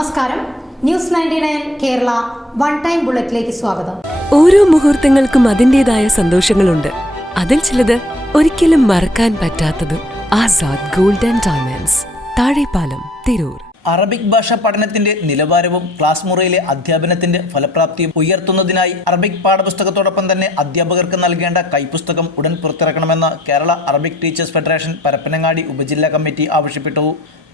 നമസ്കാരം. News 99 Kerala one time ബുള്ളറ്റിലേക്ക് സ്വാഗതം. ഓരോ മുഹൂർത്തങ്ങൾക്കും അതിൻ്റെതായ സന്തോഷങ്ങളുണ്ട്. അതിൽ ചിലത് ഒരിക്കലും മറക്കാൻ പറ്റാത്തതും. Azad gold and diamonds, Thazhepalam, Tirur. Arabic ഭാഷാ പഠനത്തിന്റെ നിലവാരവും ക്ലാസ് മുറിയിലെ അധ്യാപനത്തിന്റെ ഫലപ്രാപ്തിയും ഉയർത്തുന്നതിനായി അറബിക് പാഠപുസ്തകത്തോടൊപ്പം തന്നെ അധ്യാപകർക്ക് നൽകേണ്ട കൈപ്പുസ്തകം ഉടൻ പുറത്തിറക്കണമെന്ന് Kerala Arabic teachers federation Parappanangadi ഉപജില്ലാ കമ്മിറ്റി ആവശ്യപ്പെട്ടു.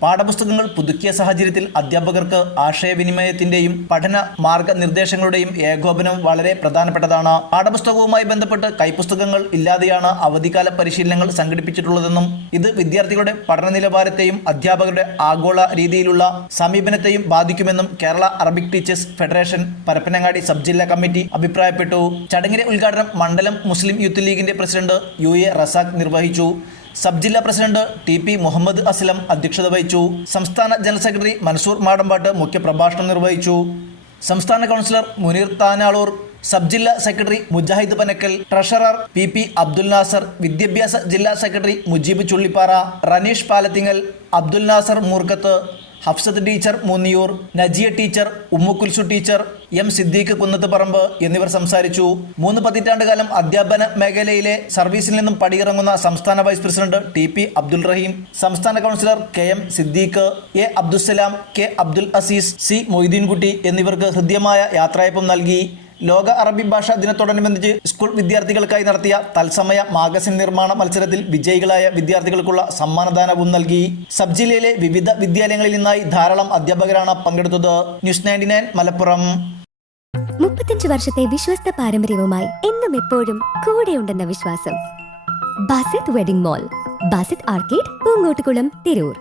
പാഠപുസ്തകങ്ങൾ പുതുക്കിയ സാഹചര്യത്തിൽ അധ്യാപകർക്ക് ആശയവിനിമയത്തിന്റെയും പഠന മാർഗനിർദ്ദേശങ്ങളുടെയും ഏകോപനം വളരെ പ്രധാനപ്പെട്ടതാണ്. പാഠപുസ്തകവുമായി ബന്ധപ്പെട്ട് കൈപ്പുസ്തകങ്ങൾ ഇല്ലാതെയാണ് അവധിക്കാല പരിശീലനങ്ങൾ സംഘടിപ്പിച്ചിട്ടുള്ളതെന്നും ഇത് വിദ്യാർത്ഥികളുടെ പഠന നിലവാരത്തെയും അധ്യാപകരുടെ ആഗോള രീതിയിലുള്ള സമീപനത്തെയും ബാധിക്കുമെന്നും Kerala Arabic teachers federation Parappanangadi sub ജില്ലാ കമ്മിറ്റി അഭിപ്രായപ്പെട്ടു. ചടങ്ങിന്റെ ഉദ്ഘാടനം മണ്ഡലം മുസ്ലിം യൂത്ത് ലീഗിന്റെ പ്രസിഡന്റ് UA റസാഖ് നിർവഹിച്ചു. സബ് ജില്ലാ പ്രസിഡന്റ് TP മുഹമ്മദ് അസ്ലം അധ്യക്ഷത വഹിച്ചു. സംസ്ഥാന ജനറൽ സെക്രട്ടറി മൻസൂർ മാടമ്പാട്ട് മുഖ്യപ്രഭാഷണം നിർവഹിച്ചു. സംസ്ഥാന കൗൺസിലർ മുനീർ താനാളൂർ, സബ് ജില്ലാ secretary Mujahid Panakkal, treasurer PP Abdul Nasar, വിദ്യാഭ്യാസ ജില്ലാ secretary Mujeeb Chullippara, Raneesh Palathingal, Abdul Nasar Moorkath, Hafsath teacher Munniyur, Najiya teacher, Ummukulsu teacher, M Siddique Kunnath Paramb എന്നിവർ സംസാരിച്ചു. 3 പതിറ്റാണ്ടുകാലം അധ്യാപന മേഖലയിലെ സർവീസിൽ നിന്നും പടിയിറങ്ങുന്ന സംസ്ഥാന vice president TP Abdul Raheem, സംസ്ഥാന councillor KM Siddique, A Abdussalam, K Abdul Azeez, C Moideenkutty എന്നിവർക്ക് ഹൃദ്യമായ യാത്രയയപ്പം നൽകി. ലോക അറബി ഭാഷാ ദിനത്തോടനുബന്ധിച്ച് സ്കൂൾ വിദ്യാർത്ഥികൾക്കായി നടത്തിയ തത്സമയ മാഗസിൻ നിർമ്മാണ മത്സരത്തിൽ വിജയികളായ വിദ്യാർത്ഥികൾക്കുള്ള സമ്മാനദാനവും നൽകി. സബ് ജില്ലയിലെ വിവിധ വിദ്യാലയങ്ങളിൽ നിന്നായി ധാരാളം അധ്യാപകരാണ് പങ്കെടുത്തത്. ന്യൂസ് 99 മലപ്പുറം. 35 വർഷത്തെ വിശ്വസ്ത പാരമ്പര്യവുമായി എന്നും എപ്പോഴും കൂടെയുണ്ടെന്ന വിശ്വാസം. Basith wedding mall, Basith arcade, Poongottukulam, Tirur.